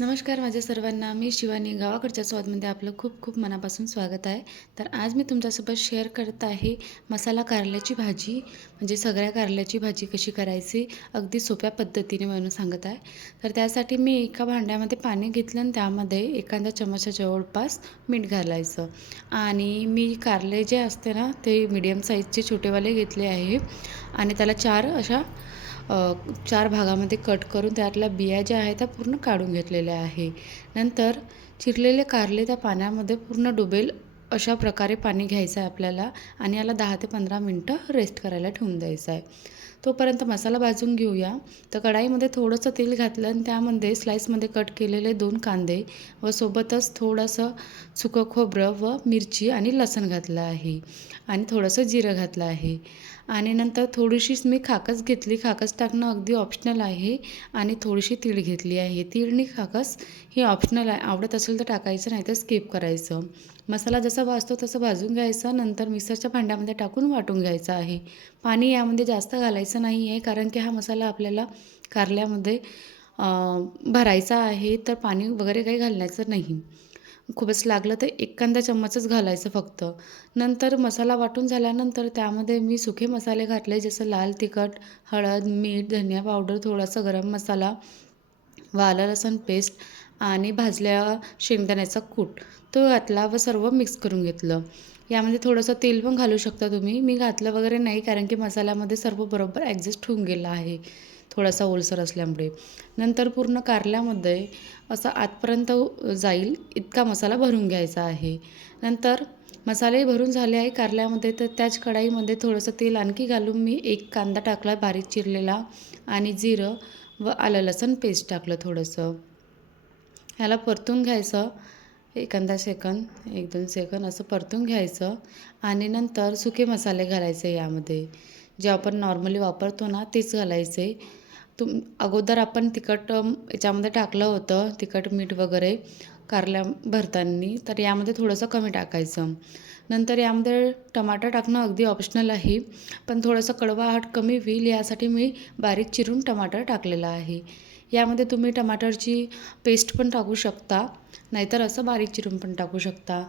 नमस्कार माझ्या सर्वांना. मी शिवानी. गावाकडच्या स्वादमध्ये आपलं खूप खूप मनापासून स्वागत आहे. तर आज मी तुमच्यासोबत शेअर करत आहे मसाला कारल्याची भाजी. म्हणजे सगळ्या कारल्याची भाजी कशी करायची अगदी सोप्या पद्धतीने म्हणून सांगत आहे. तर त्यासाठी मी एका भांड्यामध्ये पाणी घेतलं आणि त्यामध्ये एखाद्या चमचा जवळपास मीठ घालायचं. आणि मी कारले जे असते ना ते मीडियम साईजचे छोटेवाले घेतले आहे. आणि त्याला चार अशा चार भागामध्ये कट करून त्यातल्या बिया ज्या आहेत त्या पूर्ण काढून घेतलेल्या आहे. नंतर चिरलेले कारले त्या पाण्यामध्ये पूर्ण डुबेल अशा प्रकारे पाणी घ्यायचं आहे आपल्याला आणि याला दहा ते पंधरा मिनटं रेस्ट करायला ठेवून द्यायचं आहे. तोपर्यंत मसाला भाजून घेऊया. तर कढाईमध्ये थोडंसं तेल घातलं आणि त्यामध्ये स्लाईसमध्ये कट केलेले दोन कांदे व सोबतच थोडंसं सुकं खोबरं व मिरची आणि लसण घातलं आहे. आणि थोडंसं जिरं घातलं आहे. आणि नंतर थोडीशीच मी खाकस घेतली. खाकस टाकणं अगदी ऑप्शनल आहे आणि थोडीशी तीळ घेतली आहे. तीळ आणि खाकस ही ऑप्शनल आहे. आवडत असेल तर टाकायचं नाही तर स्किप करायचं. मसाला जसा भाजतो तसं भाजून घ्यायचा. नंतर मिक्सरच्या भांड्यामध्ये टाकून वाटून घ्यायचं आहे. पाणी यामध्ये जास्त घालायचं नाही आहे कारण की हा मसाला आपल्याला कारल्यामध्ये भरायचा आहे. तर पाणी वगैरे काही घालण्याचं नाही. खूपच लागलं तर एखादा चम्मचच घालायचं फक्त. नंतर मसाला वाटून झाल्यानंतर त्यामध्ये मी सुके मसाले घातले जसं लाल तिखट हळद मीठ धनिया पावडर थोडासा गरम मसाला वाला लसण पेस्ट आणि भाजल्या शेंगदाण्याचा कूट. तो घातला व सर्व मिक्स करून घेतलं. यामध्ये थोडंसं तेल पण घालू शकता तुम्ही. मी घातलं वगैरे नाही कारण की मसाल्यामध्ये सर्व बरोबर ॲडजस्ट होऊन गेलं आहे. थोडासा ओलसर असल्यामुळे. नंतर पूर्ण कारल्यामध्ये असं आतपर्यंत जाईल इतका मसाला भरून घ्यायचा आहे. नंतर मसाले भरून झाले आहे कारल्यामध्ये तर त्याच कढाईमध्ये थोडंसं तेल आणखी घालून मी एक कांदा टाकला बारीक चिरलेला आणि जिरं व आलं लसण पेस्ट टाकलं थोडंसं. ह्याला परतून घ्यायचं एखादा सेकंद एक दोन सेकंद असं परतून घ्यायचं आणि नंतर सुके मसाले घालायचे यामध्ये. जे आपण नॉर्मली वापरतो ना तेच घालायचे. तुम अगोदर आपण तिखट याच्यामध्ये टाकलं होतं तिखट मीठ वगैरे कारल्या भरताना. तर यामध्ये थोडंसं कमी टाकायचं. नंतर यामध्ये टमाटर टाकणं अगदी ऑप्शनल आहे पण थोडंसं कडवाहट कमी होईल यासाठी मी बारीक चिरून टमाटर टाकलेलं आहे. यामध्ये तुम्ही टमाटरची पेस्ट पण टाकू शकता नाहीतर असं बारीक चिरून पण टाकू शकता.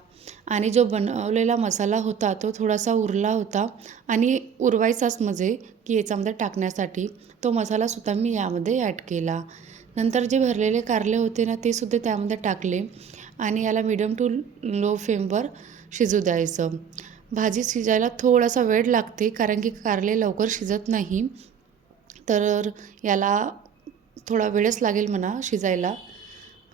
आणि जो बनवलेला मसाला होता तो थोडासा उरला होता आणि उरवायचाच म्हणजे की याच्यामध्ये टाकण्यासाठी तो मसालासुद्धा मी यामध्ये ॲड केला. नंतर जे भरलेले कारले होते ना ते सुद्धा त्यामध्ये टाकले आणि याला मिडियम टू लो फ्लेमवर शिजू द्यायचं. भाजी शिजायला थोडासा वेळ लागते कारण की कारले लवकर शिजत नाही. तर याला थोडा वेळच लागेल म्हणा शिजायला.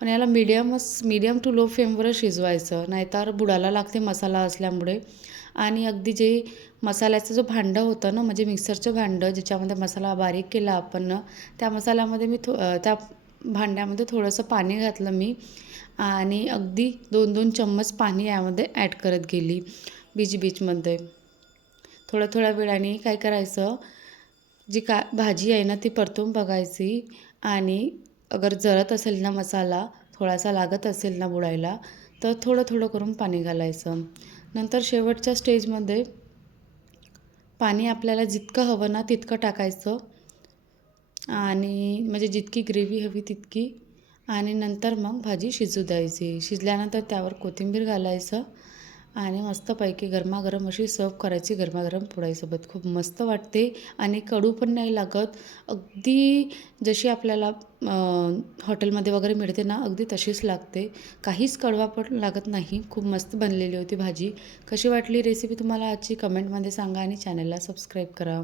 पण याला मीडियमच मीडियम टू लो फ्लेमवरच शिजवायचं. नाहीतर बुडाला लागते मसाला असल्यामुळे. आणि अगदी जे मसाल्याचं जो भांडं होतं ना म्हणजे मिक्सरचं भांडं ज्याच्यामध्ये मसाला बारीक केला आपण त्या मसाल्यामध्ये मी थो त्या भांड्यामध्ये थोडंसं पाणी घातलं मी. आणि अगदी दोन दोन चम्मच पाणी यामध्ये ॲड करत गेली बीच बीचमध्ये. थोड्या थोड्या वेळाने काय करायचं? जी का भाजी आहे ना ती परतून बघायची. आणि अगर जरत असेल ना मसाला थोडासा लागत असेल ना बुडायला तर थोडं थोडं करून पाणी घालायचं. नंतर शेवटच्या स्टेजमध्ये पाणी आपल्याला जितकं हवं ना तितकं टाकायचं. आणि म्हणजे जितकी ग्रेव्ही हवी तितकी. आणि नंतर मग भाजी शिजू द्यायची. शिजल्यानंतर त्यावर कोथिंबीर घालायचं. आणि मस्तपैकी गरमागरम अशी सर्व करायची गरमागरम पोळ्यासोबत खूप मस्त वाटते आणि कडू पण नाही लागत. अगदी जशी आपल्याला हॉटेलमध्ये वगैरे मिळते ना अगदी तशीच लागते. काहीच कडवा पण लागत नाही. खूप मस्त बनलेली होती भाजी. कशी वाटली रेसिपी तुम्हाला आजची कमेंटमध्ये सांगा आणि चॅनलला सबस्क्राईब करा.